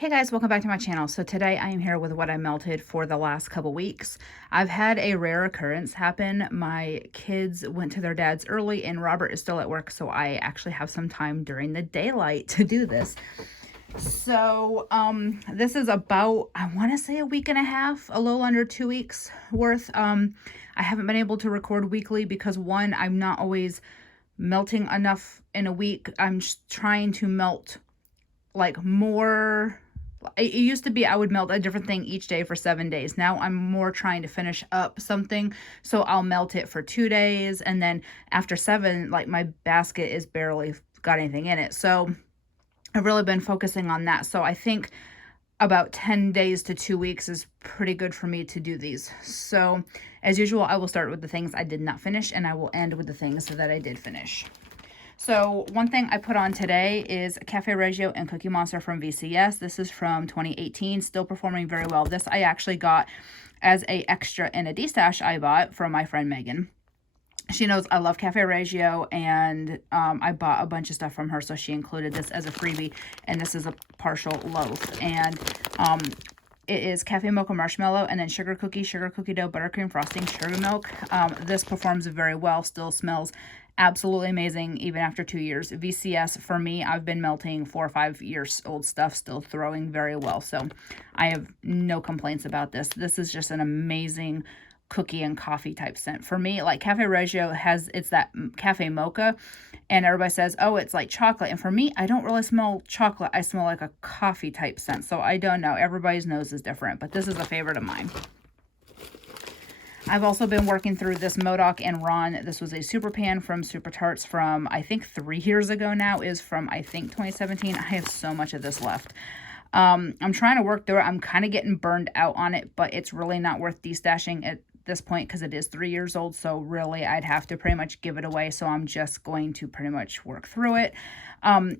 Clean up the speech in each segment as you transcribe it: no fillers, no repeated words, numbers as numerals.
Hey guys, welcome back to my channel. So today I am here with what I melted for the last couple weeks. I've had a rare occurrence happen. My kids went to their dad's early and Robert is still at work, so I actually have some time during the daylight to do this. So this is about, I want to say a week and a half, a little under 2 weeks worth. I haven't been able to record weekly because one, I'm not always melting enough in a week. I'm just trying to melt like more. It used to be I would melt a different thing each day for 7 days. Now I'm more trying to finish up something. So I'll melt it for 2 days. And then after 7, like my basket is barely got anything in it. So I've really been focusing on that. So I think about 10 days to 2 weeks is pretty good for me to do these. So as usual, I will start with the things I did not finish and I will end with the things that I did finish. So one thing I put on today is Cafe Reggio and Cookie Monster from VCS. This is from 2018, still performing very well. This I actually got as a extra in a D-stash I bought from my friend Megan. She knows I love Cafe Reggio, and I bought a bunch of stuff from her, so she included this as a freebie, and this is a partial loaf. And it is cafe mocha marshmallow and then sugar cookie dough, buttercream frosting, sugar milk. This performs very well, still smells absolutely amazing even after 2 years. VCS for me, I've been melting 4 or 5 years old stuff, still throwing very well. So I have no complaints about this. This is just an amazing cookie and coffee type scent. For me, like Cafe Reggio it's that cafe mocha, and everybody says, oh, it's like chocolate. And for me, I don't really smell chocolate. I smell like a coffee type scent. So I don't know. Everybody's nose is different, but this is a favorite of mine. I've also been working through this Modoc and Ron. This was a super pan from Super Tarts from, I think 3 years ago now, is from, I think 2017. I have so much of this left. I'm trying to work through it. I'm kind of getting burned out on it, but it's really not worth destashing at this point because it is 3 years old. So really I'd have to pretty much give it away. So I'm just going to pretty much work through it.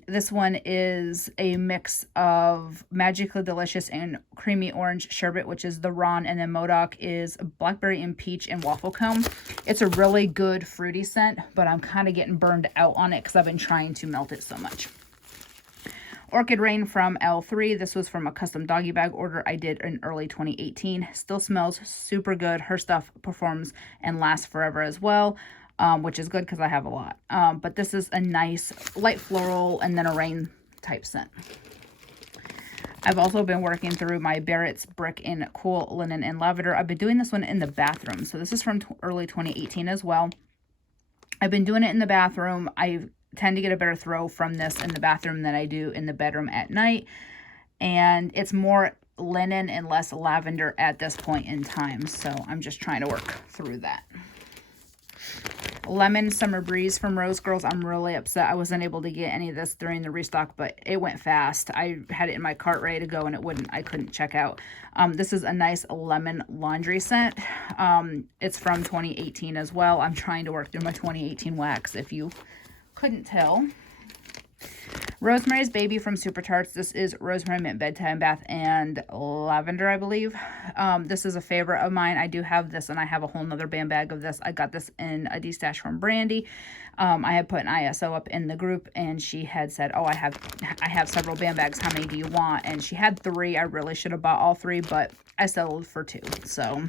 This one is a mix of Magically Delicious and Creamy Orange Sherbet, which is the Ron, and then Modoc is Blackberry and Peach and Waffle Cone. It's a really good fruity scent, but I'm kind of getting burned out on it because I've been trying to melt it so much. Orchid Rain from L3. This was from a custom doggy bag order I did in early 2018. Still smells super good. Her stuff performs and lasts forever as well, which is good because I have a lot. But this is a nice light floral and then a rain type scent. I've also been working through my Barrett's Brick in Cool Linen and Lavender. I've been doing this one in the bathroom. So this is from early 2018 as well. I've been doing it in the bathroom. I tend to get a better throw from this in the bathroom than I do in the bedroom at night. And it's more linen and less lavender at this point in time. So I'm just trying to work through that. Lemon Summer Breeze from Rose Girls. I'm really upset I wasn't able to get any of this during the restock, but it went fast. I had it in my cart ready to go and I couldn't check out. This is a nice lemon laundry scent. It's from 2018 as well. I'm trying to work through my 2018 wax if you couldn't tell. Rosemary's Baby from Super Tarts. This is Rosemary Mint Bedtime Bath and Lavender, I believe. This is a favorite of mine. I do have this, and I have a whole nother bag of this. I got this in a D-stash from Brandy. I had put an ISO up in the group, and she had said, oh, I have several bags. How many do you want? And she had 3. I really should have bought all 3, but I settled for 2. So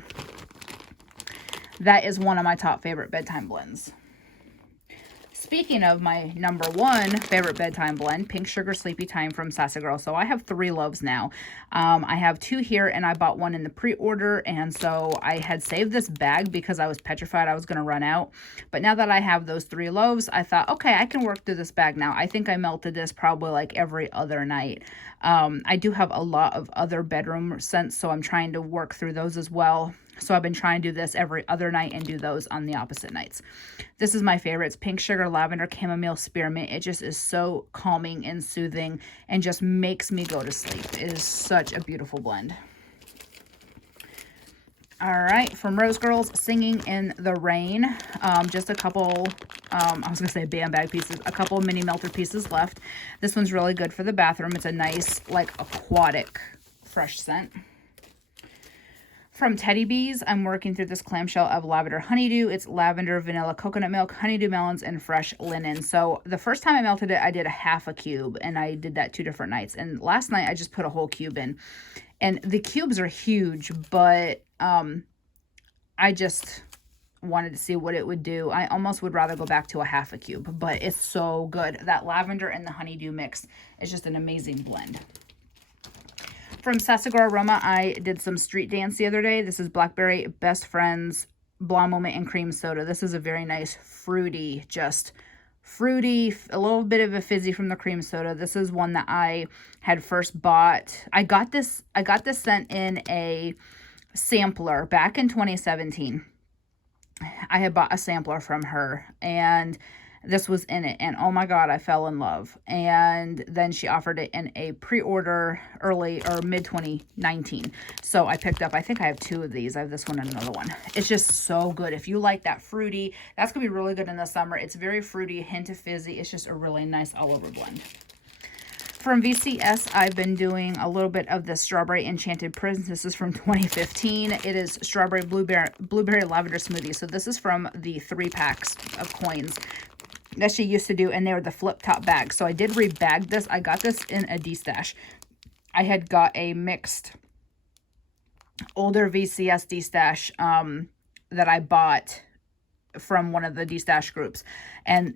that is one of my top favorite bedtime blends. Speaking of my number 1 favorite bedtime blend, Pink Sugar Sleepy Time from Sassy Girl. So I have 3 loaves now. I have 2 here, and I bought 1 in the pre-order, and so I had saved this bag because I was petrified I was going to run out. But now that I have those 3 loaves, I thought, okay, I can work through this bag now. I think I melted this probably like every other night. I do have a lot of other bedroom scents, so I'm trying to work through those as well. So I've been trying to do this every other night and do those on the opposite nights. This is my favorite. It's Pink Sugar Lavender Chamomile Spearmint. It just is so calming and soothing and just makes me go to sleep. It is such a beautiful blend. All right, from Rose Girls, Singing in the Rain. Just a couple, I was going to say bag pieces, a couple mini melter pieces left. This one's really good for the bathroom. It's a nice, like, aquatic fresh scent. From Teddy Bees, I'm working through this clamshell of lavender honeydew. It's lavender, vanilla, coconut milk, honeydew melons, and fresh linen. So the first time I melted it, I did a half a cube, and I did that 2 different nights. And last night, I just put a whole cube in. And the cubes are huge, but I just wanted to see what it would do. I almost would rather go back to a half a cube, but it's so good. That lavender and the honeydew mix is just an amazing blend. From Sasago Aroma, I did some street dance the other day. This is Blackberry Best Friends Blonde Moment and Cream Soda. This is a very nice fruity, just fruity, a little bit of a fizzy from the cream soda. This is one that I had first bought. I got this scent in a sampler back in 2017. I had bought a sampler from her, and this was in it, and oh my god, I fell in love. And then she offered it in a pre-order early or mid 2019, so I picked up, I think I have 2 of these. I have this one and another one. It's just so good. If you like that fruity, that's gonna be really good in the summer. It's very fruity, a hint of fizzy. It's just a really nice all over blend. From VCS, I've been doing a little bit of the Strawberry Enchanted Prince. This is from 2015. It is Strawberry Blueberry Lavender Smoothie. So this is from the 3 packs of coins that she used to do, and they were the flip top bags. So I did rebag this. I got this in a D-stash. I had got a mixed older VCS D-stash that I bought from one of the D-stash groups, and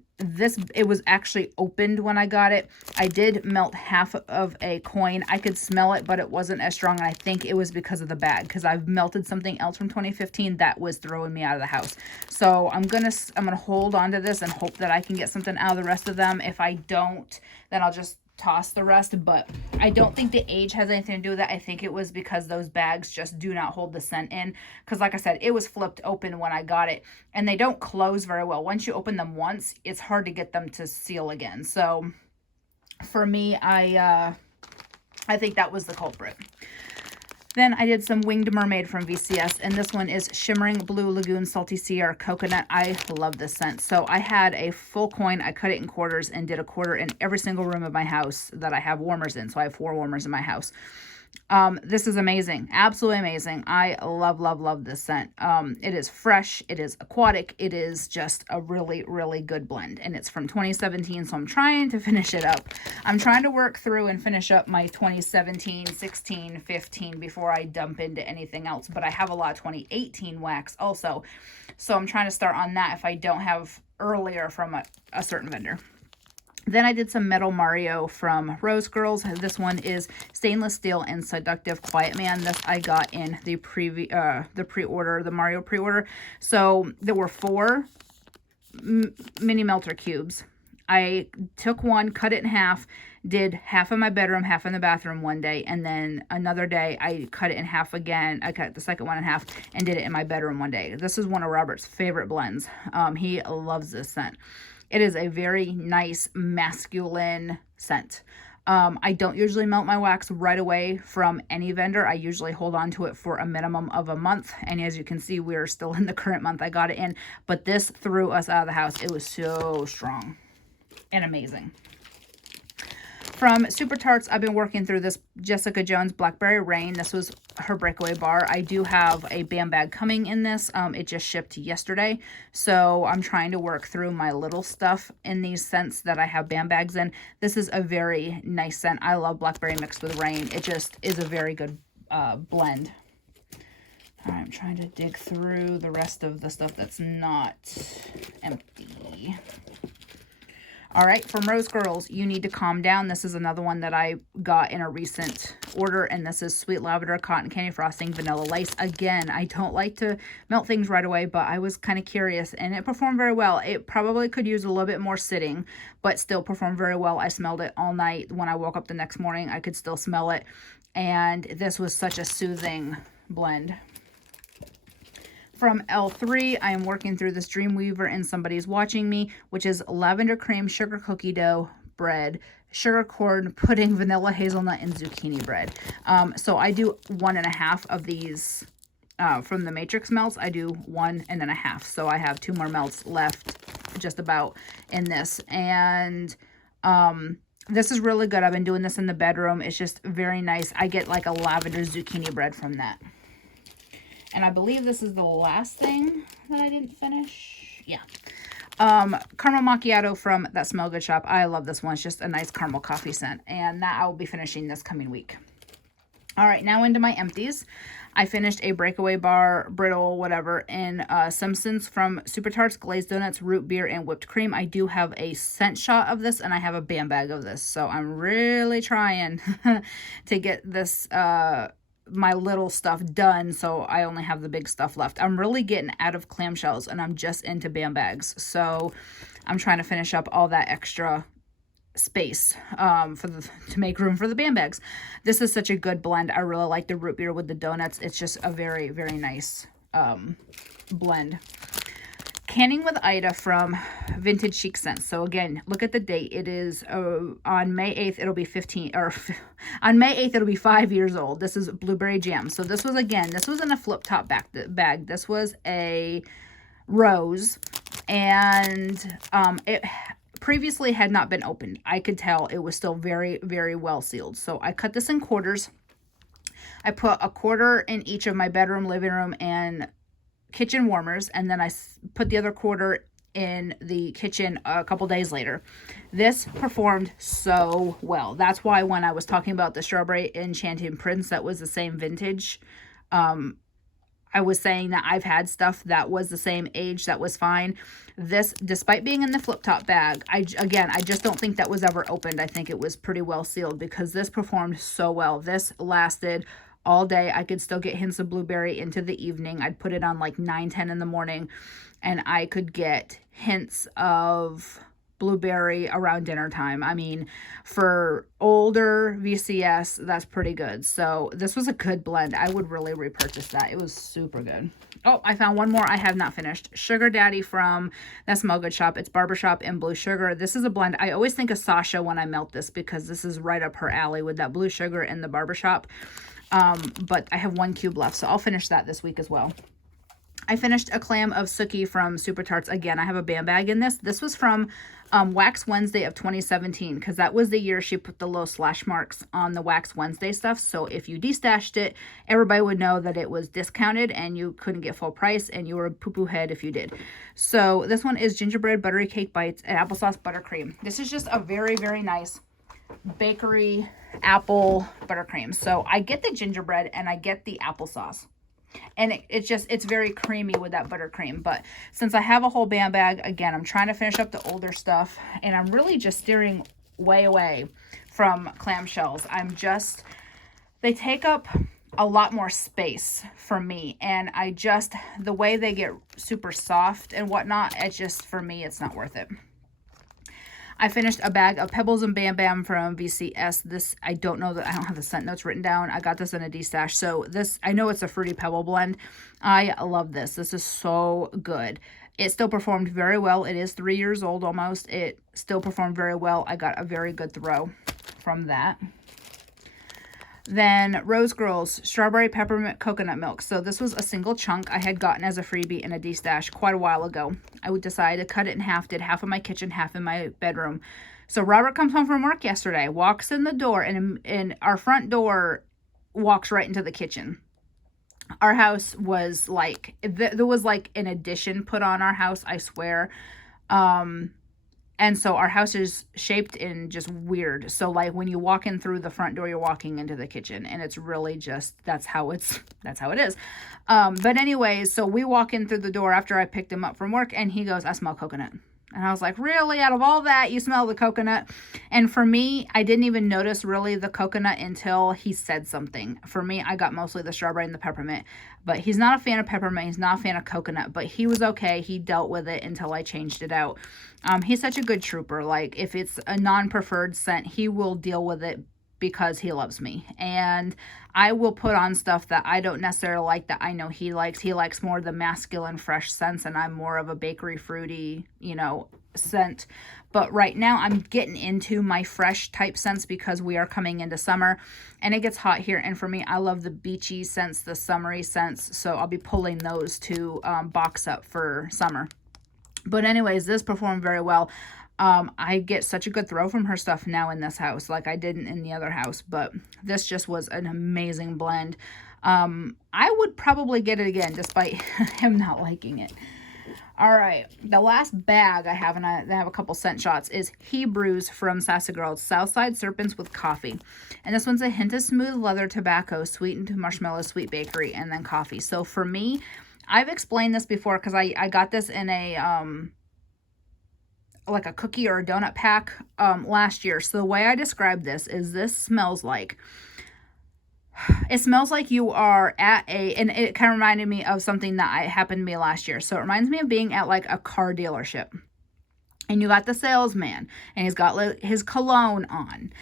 it was actually opened when I got it. I did melt half of a coin. I could smell it, but it wasn't as strong, and I think it was because of the bag, because I've melted something else from 2015 that was throwing me out of the house. So I'm gonna hold on to this and hope that I can get something out of the rest of them. If I don't, then I'll just toss the rest. But I don't think the age has anything to do with that. I think it was because those bags just do not hold the scent in, because like I said, it was flipped open when I got it, and they don't close very well. Once you open them once, it's hard to get them to seal again. So for me, I think that was the culprit. Then I did some Winged Mermaid from VCS, and this one is Shimmering Blue Lagoon Salty Sea Coconut. I love this scent. So I had a full coin. I cut it in quarters and did a quarter in every single room of my house that I have warmers in. So I have 4 warmers in my house. This is amazing. Absolutely amazing. I love, love, love this scent. It is fresh. It is aquatic. It is just a really, really good blend. And it's from 2017, so I'm trying to finish it up. I'm trying to work through and finish up my 2017, 16, 15 before I dump into anything else. But I have a lot of 2018 wax also. So I'm trying to start on that if I don't have earlier from a certain vendor. Then I did some Metal Mario from Rose Girls. This one is Stainless Steel and Seductive Quiet Man. This I got in the pre-order, the Mario pre-order. So there were 4 mini melter cubes. I took one, cut it in half, did half in my bedroom, half in the bathroom one day, and then another day I cut it in half again. I cut the second one in half and did it in my bedroom one day. This is one of Robert's favorite blends. He loves this scent. It is a very nice masculine scent. I don't usually melt my wax right away from any vendor. I usually hold on to it for a minimum of a month. And as you can see, we're still in the current month I got it in. But this threw us out of the house. It was so strong and amazing. From Super Tarts, I've been working through this Jessica Jones Blackberry Rain. This was her breakaway bar. I do have a BAM bag coming in this. It just shipped yesterday. So I'm trying to work through my little stuff in these scents that I have BAM bags in. This is a very nice scent. I love Blackberry mixed with Rain. It just is a very good blend. I'm trying to dig through the rest of the stuff that's not empty. All right, from Rose Girls, You Need to Calm Down. This is another one that I got in a recent order, and this is Sweet Lavender, Cotton Candy Frosting, Vanilla Lace. Again, I don't like to melt things right away, but I was kind of curious, and it performed very well. It probably could use a little bit more sitting, but still performed very well. I smelled it all night. When I woke up the next morning, I could still smell it, and this was such a soothing blend. From L3, I am working through this Dreamweaver and Somebody's Watching Me, which is lavender cream, sugar cookie dough bread, sugar corn pudding, vanilla hazelnut, and zucchini bread. So I do 1.5 of these from the Matrix melts. I do 1.5. So I have 2 more melts left just about in this. And this is really good. I've been doing this in the bedroom. It's just very nice. I get like a lavender zucchini bread from that. And I believe this is the last thing that I didn't finish. Yeah. Caramel macchiato from That Smell Good shop. I love this one. It's just a nice caramel coffee scent. And that I will be finishing this coming week. All right, now into my empties. I finished a breakaway bar, brittle, whatever, in Simpsons from Super Tarts, glazed donuts, root beer, and whipped cream. I do have a scent shot of this, and I have a bam bag of this. So I'm really trying to get this, my little stuff done, so I only have the big stuff left. I'm really getting out of clamshells, and I'm just into bam bags. So I'm trying to finish up all that extra space to make room for the bam bags. This is such a good blend. I really like the root beer with the donuts. It's just a very, very nice blend. Canning with Ida from Vintage Chic Scents. So again, look at the date. It is on May 8th, it'll be 15, or on May 8th, it'll be 5 years old. This is blueberry jam. So this was, again, this was in a flip top bag. This was a rose, and it previously had not been opened. I could tell it was still very, very well sealed. So I cut this in quarters. I put a quarter in each of my bedroom, living room, and kitchen warmers, and then I put the other quarter in the kitchen a couple days later. This performed so well. That's why when I was talking about the Strawberry Enchanted Prince that was the same vintage, I was saying that I've had stuff that was the same age that was fine. This, despite being in the flip top bag, I just don't think that was ever opened. I think it was pretty well sealed because this performed so well. This lasted all day. I could still get hints of blueberry into the evening. I'd put it on like 9-10 in the morning, and I could get hints of blueberry around dinner time. I mean, for older VCS, that's pretty good. So this was a good blend. I would really repurchase that. It was super good. Oh, I found one more I have not finished. Sugar Daddy from That Smell Good shop. It's Barbershop and Blue Sugar. This is a blend. I always think of Sasha when I melt this because this is right up her alley with that blue sugar and the Barbershop. But I have 1 cube left, so I'll finish that this week as well. I finished a clam of Suki from Super Tarts. Again, I have a bam bag in this. This was from Wax Wednesday of 2017 because that was the year she put the little slash marks on the Wax Wednesday stuff. So if you destashed it, everybody would know that it was discounted and you couldn't get full price and you were a poo-poo head if you did. So this one is gingerbread buttery cake bites and applesauce buttercream. This is just a very, very nice bakery apple buttercream. So I get the gingerbread and I get the applesauce. And it's very creamy with that buttercream. But since I have a whole bam bag, again, I'm trying to finish up the older stuff. And I'm really just steering way away from clamshells. They take up a lot more space for me. And the way they get super soft and whatnot, for me, it's not worth it. I finished a bag of Pebbles and Bam Bam from VCS. This, I don't have the scent notes written down. I got this in a destash. So this, I know it's a Fruity Pebble blend. I love this. This is so good. It still performed very well. It is 3 years old almost. It still performed very well. I got a very good throw from that. Then Rose Girls Strawberry Peppermint Coconut Milk. So this was a single chunk I had gotten as a freebie in a destash quite a while ago. I decided to cut it in half, did half in my kitchen, half in my bedroom. So Robert comes home from work yesterday, walks in the door, and our front door walks right into the kitchen. Our house was like, there was like an addition put on our house, I swear. And so our house is shaped in just weird. So like when you walk in through the front door, you're walking into the kitchen, and it's really just, that's how it is. But anyways, so we walk in through the door after I picked him up from work, and he goes, "I smell coconut." And I was like, really? Out of all that, you smell the coconut? And for me, I didn't even notice really the coconut until he said something. For me, I got mostly the strawberry and the peppermint. But he's not a fan of peppermint. He's not a fan of coconut. But he was okay. He dealt with it until I changed it out. He's such a good trooper. Like, if it's a non-preferred scent, he will deal with it because he loves me. And I will put on stuff that I don't necessarily like that I know he likes. He likes more of the masculine fresh scents, and I'm more of a bakery fruity, scent. But right now I'm getting into my fresh type scents because we are coming into summer and it gets hot here. And for me, I love the beachy scents, the summery scents. So I'll be pulling those to box up for summer. But anyways, this performed very well. I get such a good throw from her stuff now in this house like I didn't in the other house, but this just was an amazing blend. I would probably get it again despite him not liking it. All right, the last bag I have, and I have a couple scent shots, is Hebrews from Sassy Girl. Southside Serpents with coffee. And this one's a hint of smooth leather tobacco, sweetened marshmallow, sweet bakery, and then coffee. So for me, I've explained this before because I got this in a, like a cookie or a donut pack last year. So the way I describe this smells like, it smells like you are at and it kind of reminded me of something that happened to me last year. So it reminds me of being at like a car dealership. And you got the salesman, and he's got his cologne on,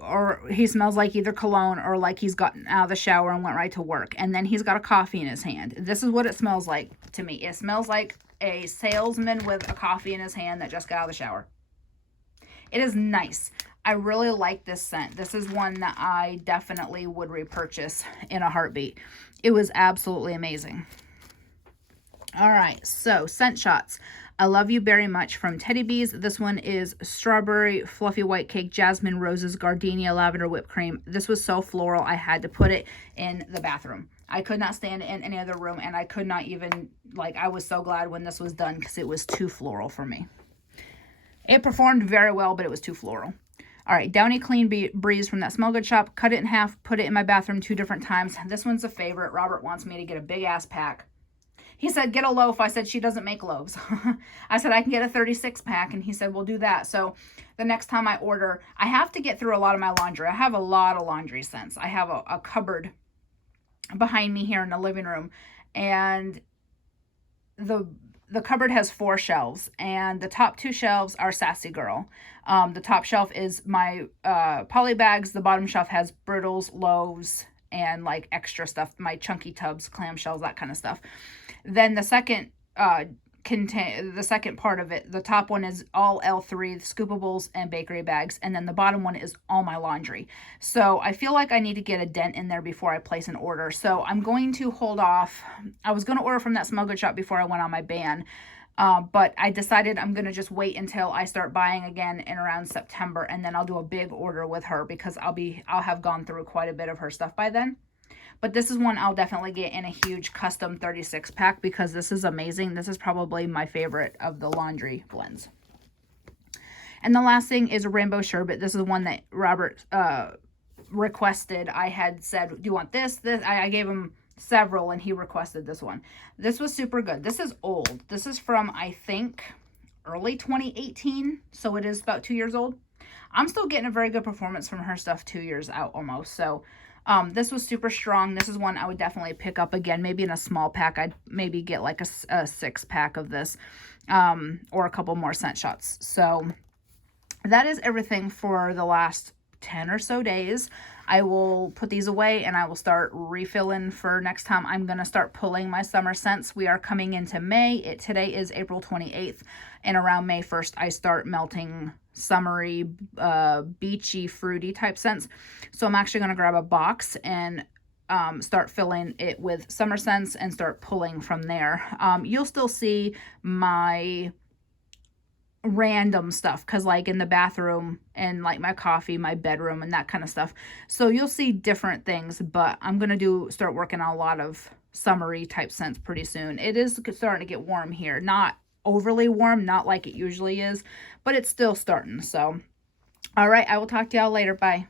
or he smells like either cologne or like he's gotten out of the shower and went right to work. And then he's got a coffee in his hand. This is what it smells like to me. It smells like a salesman with a coffee in his hand that just got out of the shower. It is nice. I really like this scent. This is one that I definitely would repurchase in a heartbeat. It was absolutely amazing. All right, so scent shots. I Love You Very Much from Teddy Bees. This one is strawberry, fluffy white cake, jasmine, roses, gardenia, lavender, whipped cream. This was so floral, I had to put it in the bathroom. I could not stand it in any other room, and I could not even, like, I was so glad when this was done because it was too floral for me. It performed very well, but it was too floral. All right, Downy Clean Breeze from that Smell Good shop. Cut it in half, put it in my bathroom 2 different times. This one's a favorite. Robert wants me to get a big-ass pack. He said, get a loaf. I said, she doesn't make loaves. I said, I can get a 36 pack. And he said, we'll do that. So the next time I order, I have to get through a lot of my laundry. I have a lot of laundry scents. I have a cupboard behind me here in the living room. And the cupboard has 4 shelves, and the top 2 shelves are Sassy Girl. The top shelf is my poly bags. The bottom shelf has brittles, loaves, and like extra stuff, my chunky tubs, clamshells, that kind of stuff. Then the second the second part of it, the top one is all L3 scoopables and bakery bags, and then the bottom one is all my laundry. So I feel like I need to get a dent in there before I place an order. So I'm going to hold off. I was going to order from that Smell Good shop before I went on my ban, but I decided I'm going to just wait until I start buying again in around September, and then I'll do a big order with her because I'll have gone through quite a bit of her stuff by then. But this is one I'll definitely get in a huge custom 36 pack because this is amazing. This is probably my favorite of the laundry blends. And the last thing is a Rainbow Sherbet. This is one that Robert requested. I had said, do you want this? I gave him several, and he requested this one. This was super good. This is old. This is from, I think, early 2018. So it is about 2 years old. I'm still getting a very good performance from her stuff 2 years out almost. So this was super strong. This is one I would definitely pick up again, maybe in a small pack. I'd maybe get like a 6-pack of this, or a couple more scent shots. So that is everything for the last 10 or so days. I will put these away and I will start refilling for next time. I'm going to start pulling my summer scents. We are coming into May. Today is April 28th, and around May 1st, I start melting summery, beachy, fruity type scents. So I'm actually going to grab a box and start filling it with summer scents and start pulling from there. You'll still see my random stuff because like in the bathroom and like my coffee, my bedroom, and that kind of stuff. So you'll see different things, but I'm going to start working on a lot of summery type scents pretty soon. It is starting to get warm here. Not overly warm, not like it usually is, but it's still starting. So, all right, I will talk to y'all later. Bye.